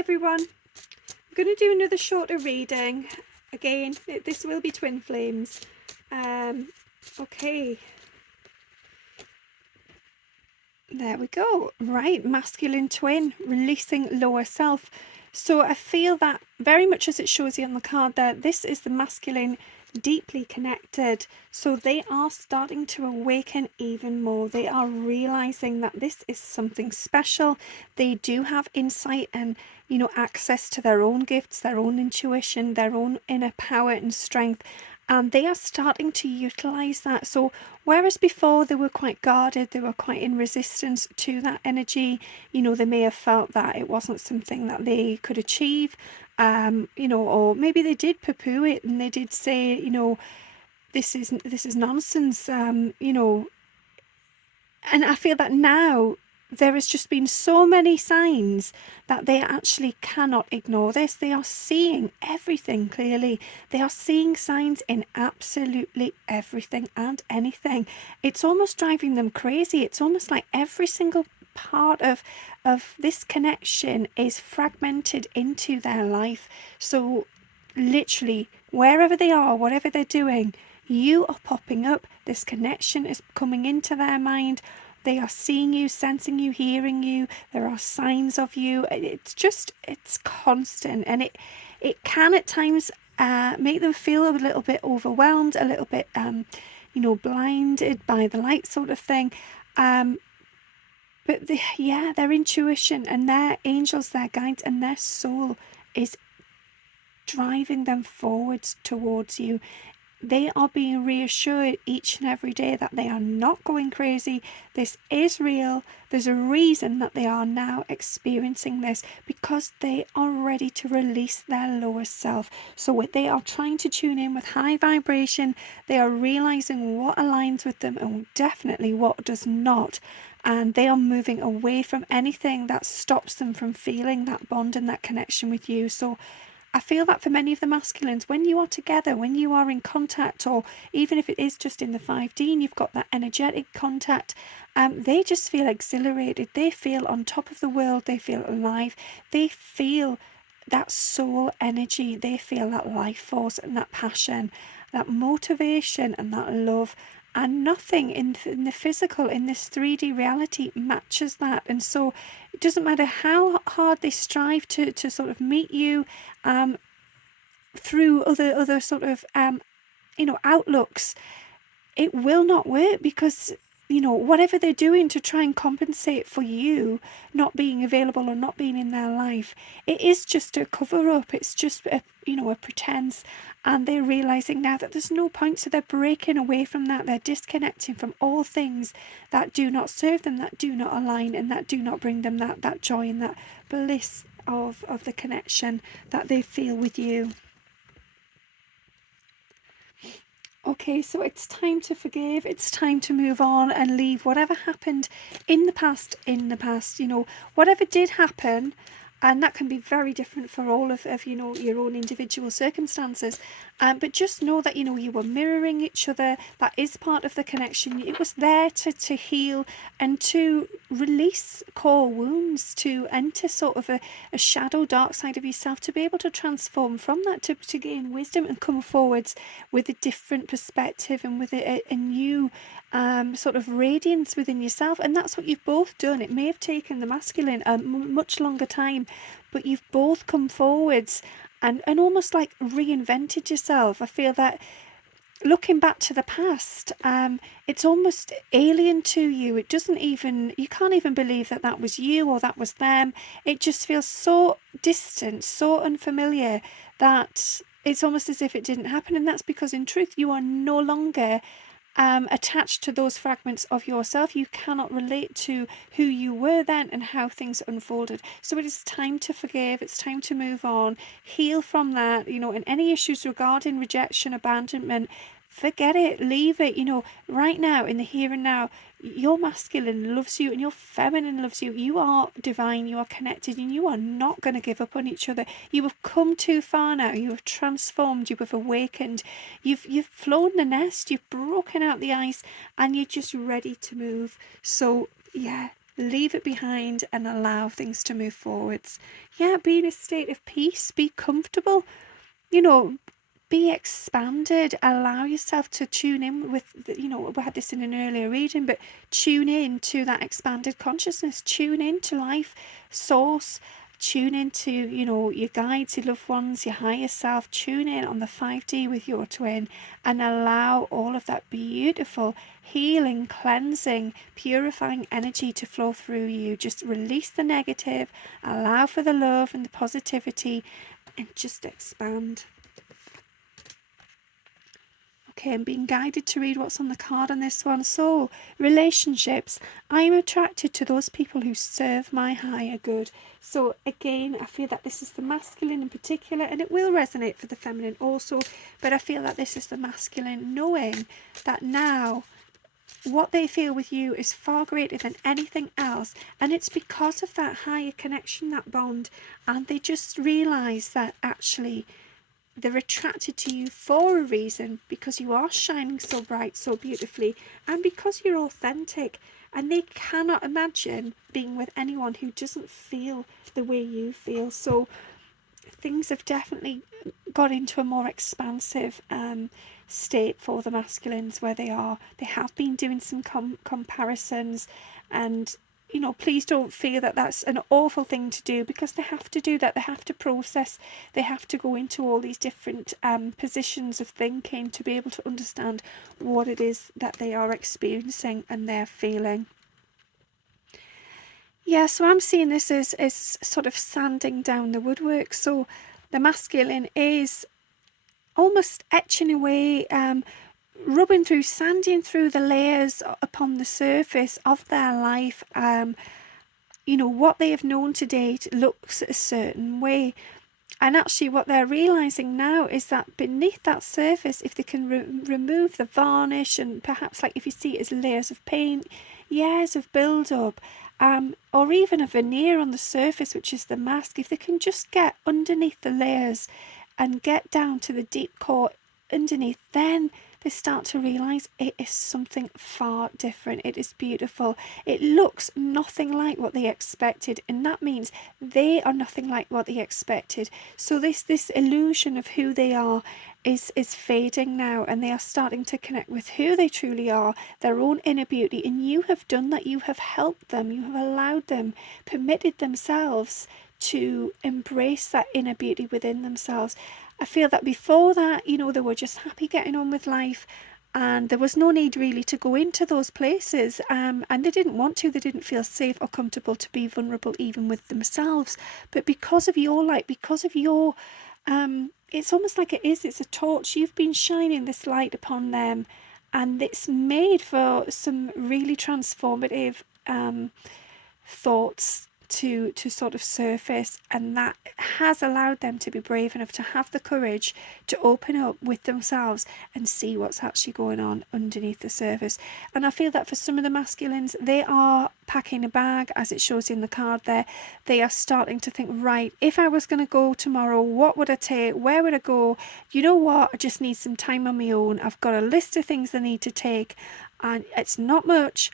everyone, I'm going to do another shorter reading. Again, this will be twin flames. Okay. There we go. Right, masculine twin, releasing lower self. So I feel that very much as it shows you on the card there, this is the masculine deeply connected. So they are starting to awaken even more. They are realizing that this is something special. They do have insight and, access to their own gifts, their own intuition, their own inner power and strength. And they are starting to utilize that. So whereas before they were quite guarded, they were quite in resistance to that energy, they may have felt that it wasn't something that they could achieve, or maybe they did poo-poo it and they did say, this is nonsense, and I feel that now there has just been so many signs that they actually cannot ignore this. They are seeing everything clearly. They are seeing signs in absolutely everything and anything. It's almost driving them crazy. It's almost like every single part of this connection is fragmented into their life. So literally, wherever they are, whatever they're doing, you are popping up. This connection is coming into their mind. They are seeing you, sensing you, hearing you. There are signs of you. It's constant, and it can at times make them feel a little bit overwhelmed, a little bit blinded by the light, sort of thing. But their intuition and their angels, their guides, and their soul is driving them forwards towards you. They are being reassured each and every day that they are not going crazy. This is real. There's a reason that they are now experiencing this, because they are ready to release their lower self. So they are trying to tune in with high vibration. They are realizing what aligns with them and definitely what does not. And they are moving away from anything that stops them from feeling that bond and that connection with you. So I feel that for many of the masculines, when you are together, when you are in contact, or even if it is just in the 5D and you've got that energetic contact, they just feel exhilarated. They feel on top of the world. They feel alive. They feel that soul energy. They feel that life force and that passion, that motivation and that love. And nothing in the physical, in this 3D reality, matches that. And so it doesn't matter how hard they strive to sort of meet you through other sort of outlooks, it will not work, because whatever they're doing to try and compensate for you not being available or not being in their life, it is just a cover up. It's just a pretense. And they're realizing now that there's no point, so they're breaking away from that. They're disconnecting from all things that do not serve them, that do not align, and that do not bring them that joy and that bliss of the connection that they feel with you. Okay, so it's time to forgive. It's time to move on and leave whatever happened in the past. Whatever did happen, and that can be very different for all of your own individual circumstances. But just know that, you were mirroring each other. That is part of the connection. It was there to heal and to release core wounds, to enter sort of a shadow, dark side of yourself, to be able to transform from that, to gain wisdom and come forwards with a different perspective and with a new sort of radiance within yourself. And that's what you've both done. It may have taken the masculine a much longer time, but you've both come forwards and almost like reinvented yourself. I feel that looking back to the past, it's almost alien to you. You can't even believe that was you or that was them. It just feels so distant, so unfamiliar, that it's almost as if it didn't happen. And that's because in truth, you are no longer attached to those fragments of yourself. You cannot relate to who you were then and how things unfolded. So it is time to forgive. It's time to move on, heal from that, and any issues regarding rejection, abandonment, forget it, leave it. Right now, in the here and now, your masculine loves you and your feminine loves you. You are divine, you are connected, and you are not going to give up on each other. You have come too far now. You have transformed, you have awakened, you've flown the nest, you've broken out the ice, and you're just ready to move. So leave it behind and allow things to move forwards. Yeah, be in a state of peace, be comfortable, you know, be expanded, allow yourself to tune in with, we had this in an earlier reading, but tune in to that expanded consciousness, tune in to life source, tune into, your guides, your loved ones, your higher self, tune in on the 5D with your twin and allow all of that beautiful healing, cleansing, purifying energy to flow through you. Just release the negative, allow for the love and the positivity, and just expand. Okay, I'm being guided to read what's on the card on this one. So, relationships. I am attracted to those people who serve my higher good. So, again, I feel that this is the masculine in particular, and it will resonate for the feminine also, but I feel that this is the masculine, knowing that now what they feel with you is far greater than anything else, and it's because of that higher connection, that bond, and they just realise that actually they're attracted to you for a reason, because you are shining so bright, so beautifully, and because you're authentic, and they cannot imagine being with anyone who doesn't feel the way you feel. So things have definitely got into a more expansive state for the masculines, where they have been doing some comparisons, and please don't feel that that's an awful thing to do, because they have to do that. They have to process, they have to go into all these different positions of thinking to be able to understand what it is that they are experiencing and they're feeling. Yeah, so I'm seeing this as sort of sanding down the woodwork. So the masculine is almost etching away, rubbing through, sanding through the layers upon the surface of their life. What they have known to date looks a certain way. And actually what they're realising now is that beneath that surface, if they can remove the varnish, and perhaps like if you see it as layers of paint, years of build-up, or even a veneer on the surface, which is the mask, if they can just get underneath the layers and get down to the deep core underneath, then they start to realise it is something far different. It is beautiful. It looks nothing like what they expected, and that means they are nothing like what they expected. So this illusion of who they are is fading now, and they are starting to connect with who they truly are, their own inner beauty. And you have done that. You have helped them. You have allowed them, permitted themselves to embrace that inner beauty within themselves. I feel that before that, they were just happy getting on with life, and there was no need really to go into those places, and they didn't want to. They didn't feel safe or comfortable to be vulnerable even with themselves. But because of your light, because of your it's almost like it's a torch. You've been shining this light upon them, and it's made for some really transformative thoughts to sort of surface, and that has allowed them to be brave enough to have the courage to open up with themselves and see what's actually going on underneath the surface. And I feel that for some of the masculines, they are packing a bag, as it shows in the card there. They are starting to think, right, if I was going to go tomorrow, what would I take? Where would I go? You know what? I just need some time on my own. I've got a list of things I need to take, and it's not much.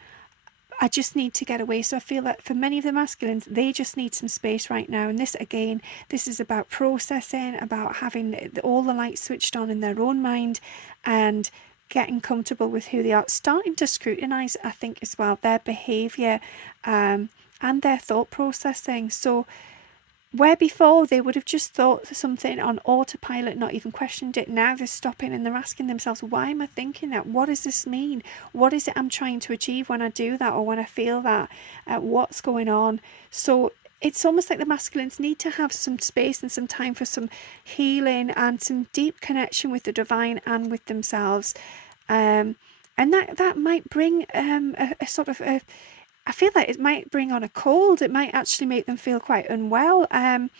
I just need to get away. So I feel that for many of the masculines, they just need some space right now. And this is about processing, about having all the lights switched on in their own mind and getting comfortable with who they are, starting to scrutinise, I think, as well, their behaviour and their thought processing. So where before they would have just thought something on autopilot, not even questioned it, now they're stopping and they're asking themselves, why am I thinking that? What does this mean? What is it I'm trying to achieve when I do that, or when I feel that? What's going on? So it's almost like the masculines need to have some space and some time for some healing and some deep connection with the divine and with themselves. And that might bring a sort of a, I feel like it might bring on a cold. It might actually make them feel quite unwell. And,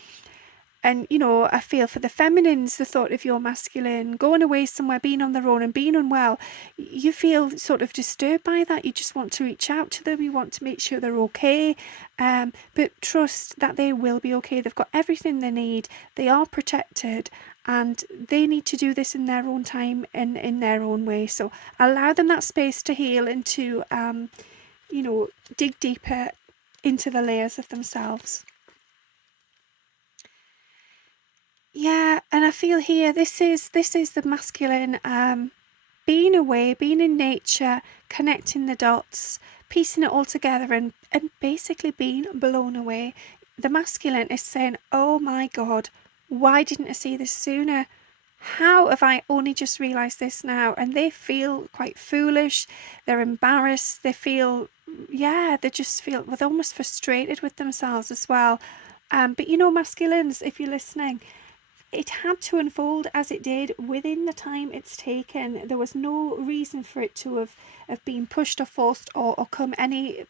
I feel for the feminines, the thought of your masculine going away somewhere, being on their own and being unwell, you feel sort of disturbed by that. You just want to reach out to them. You want to make sure they're okay. But trust that they will be okay. They've got everything they need. They are protected. And they need to do this in their own time and in their own way. So allow them that space to heal and to dig deeper into the layers of themselves. Yeah, and I feel here this is the masculine being away, being in nature, connecting the dots, piecing it all together, and basically being blown away. The masculine is saying, oh my God, why didn't I see this sooner? How have I only just realised this now? And they feel quite foolish, they're embarrassed, they feel, yeah, they just feel, well, they're almost frustrated with themselves as well. But you know, masculines, if you're listening, it had to unfold as it did within the time it's taken. There was no reason for it to have been pushed or forced or come any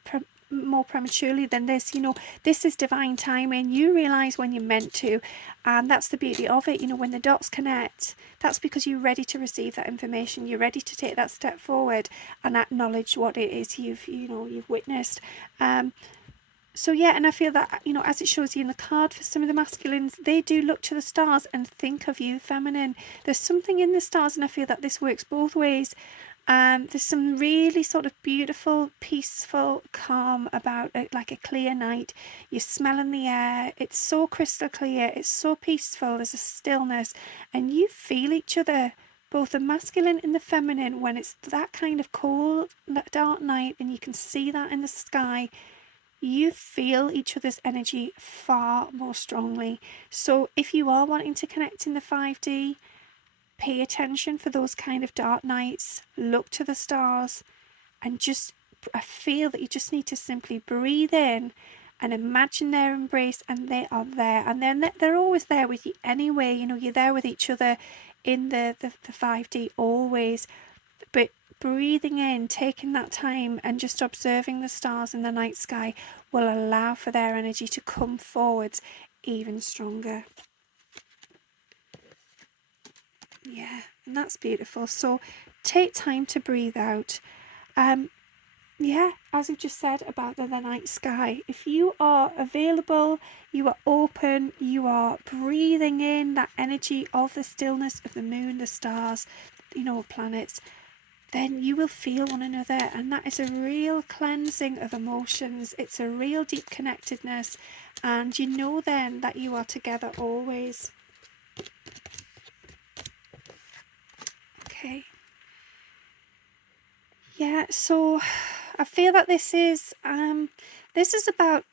more prematurely than this. You know, this is divine timing. You realise when you're meant to, and that's the beauty of it. You know, when the dots connect, that's because you're ready to receive that information. You're ready to take that step forward and acknowledge what it is you've witnessed. So yeah, and I feel that, you know, as it shows you in the card, for some of the masculines, they do look to the stars and think of you, feminine. There's something in the stars, and I feel that this works both ways. There's some really sort of beautiful, peaceful calm about it, like a clear night. You're smelling the air. It's so crystal clear. It's so peaceful. There's a stillness, and you feel each other, both the masculine and the feminine, when it's that kind of cold, dark night, and you can see that in the sky. You feel each other's energy far more strongly. So if you are wanting to connect in the 5D, pay attention for those kind of dark nights, look to the stars, and I feel that you just need to simply breathe in and imagine their embrace, and they are there, and they're always there with you anyway. You know, you're there with each other in the 5D always. But breathing in, taking that time, and just observing the stars in the night sky will allow for their energy to come forwards even stronger. Yeah, and that's beautiful. So take time to breathe out. Yeah, as we've just said about the night sky, if you are available, you are open, you are breathing in that energy of the stillness of the moon, the stars, you know, planets, then you will feel one another, and that is a real cleansing of emotions. It's a real deep connectedness, and you know then that you are together always. Okay. Yeah, so I feel that this is about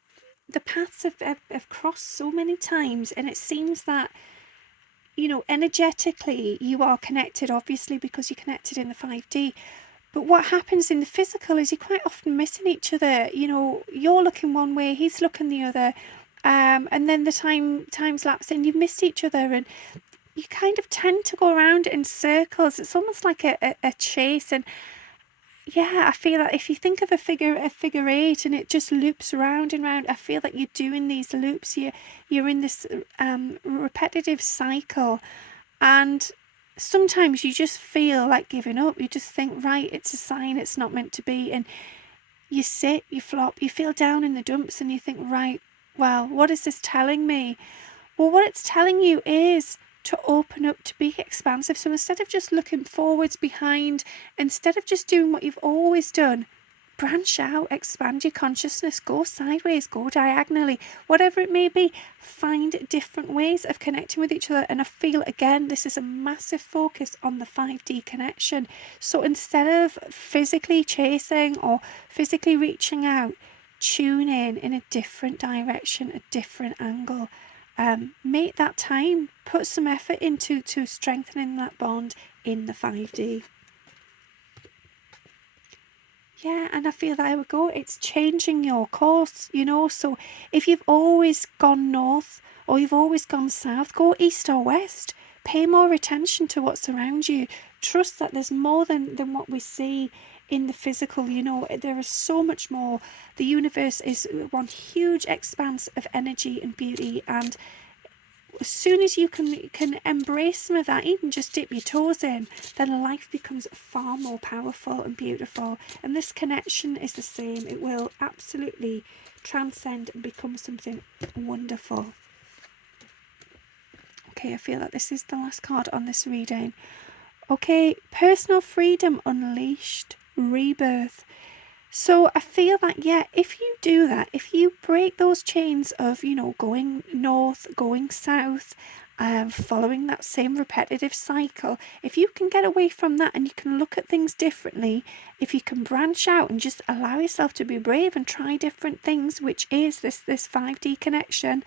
the paths have crossed so many times, and it seems that, you know, energetically you are connected, obviously, because you're connected in the 5D. But what happens in the physical is you're quite often missing each other. You know, you're looking one way, he's looking the other, and then the time's lapsed and you've missed each other, and you kind of tend to go around in circles. It's almost like a chase. And yeah, I feel that if you think of a figure eight and it just loops round and round, I feel that you're doing these loops. You're in this repetitive cycle, and sometimes you just feel like giving up. You just think, right, it's a sign, it's not meant to be, and you sit, you flop, you feel down in the dumps, and you think, right, well, what is this telling me? Well, what it's telling you is to open up, to be expansive. So instead of just looking forwards, behind, instead of just doing what you've always done, branch out, expand your consciousness, go sideways, go diagonally, whatever it may be. Find different ways of connecting with each other. And I feel, again, this is a massive focus on the 5D connection. So instead of physically chasing or physically reaching out, tune in a different direction, a different angle. Make that time, put some effort into strengthening that bond in the 5D. Yeah, and I feel there we go, it's changing your course, you know. So if you've always gone north or you've always gone south, go east or west. Pay more attention to what's around you. Trust that there's more than what we see in the physical. You know, there is so much more. The universe is one huge expanse of energy and beauty, and as soon as you can embrace some of that, even just dip your toes in, then life becomes far more powerful and beautiful. And this connection is the same. It will absolutely transcend and become something wonderful. Okay, I feel that this is the last card on this reading. Okay, personal freedom unleashed, rebirth. So I feel that, yeah, if you do that, if you break those chains of, going north, going south, following that same repetitive cycle, if you can get away from that and you can look at things differently, if you can branch out and just allow yourself to be brave and try different things, which is this 5D connection,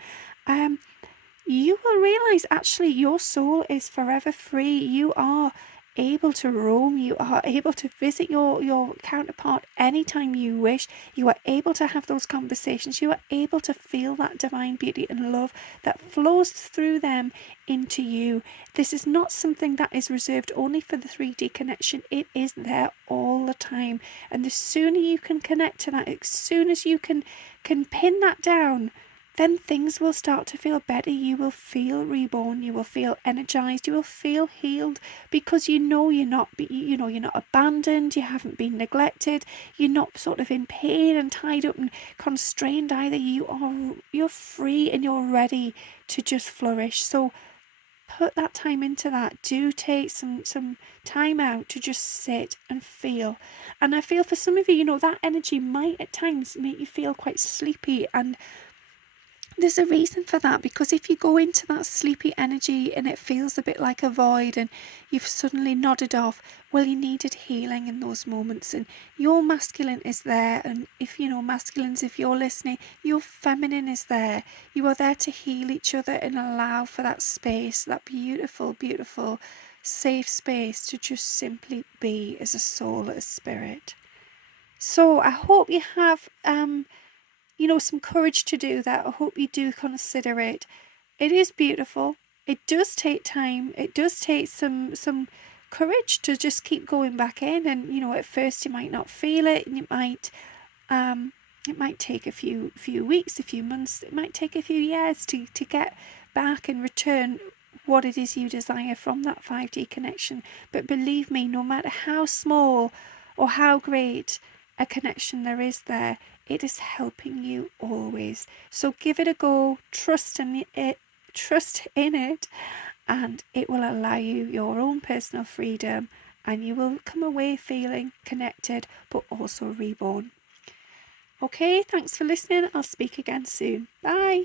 you will realize actually your soul is forever free. You are able to roam, you are able to visit your counterpart anytime you wish. You are able to have those conversations. You are able to feel that divine beauty and love that flows through them into you. This is not something that is reserved only for the 3D connection. It is there all the time, and the sooner you can connect to that, as soon as you can pin that down, then things will start to feel better. You will feel reborn. You will feel energized. You will feel healed, because you're not abandoned. You haven't been neglected. You're not sort of in pain and tied up and constrained either. You're free and you're ready to just flourish. So put that time into that. Do take some time out to just sit and feel. And I feel for some of you, that energy might at times make you feel quite sleepy, and there's a reason for that, because if you go into that sleepy energy and it feels a bit like a void and you've suddenly nodded off, well, you needed healing in those moments, and your masculine is there. And if masculines, if you're listening, your feminine is there. You are there to heal each other and allow for that space, that beautiful, beautiful, safe space to just simply be as a soul, as spirit. So I hope you have some courage to do that. I hope you do consider it. It is beautiful. It does take time. It does take some courage to just keep going back in. And at first you might not feel it, and it might take a few weeks, a few months. It might take a few years to get back and return what it is you desire from that 5D connection. But believe me, no matter how small or how great a connection there is there, it is helping you always. So give it a go, trust in it, and it will allow you your own personal freedom, and you will come away feeling connected but also reborn. Okay, thanks for listening. I'll speak again soon. Bye.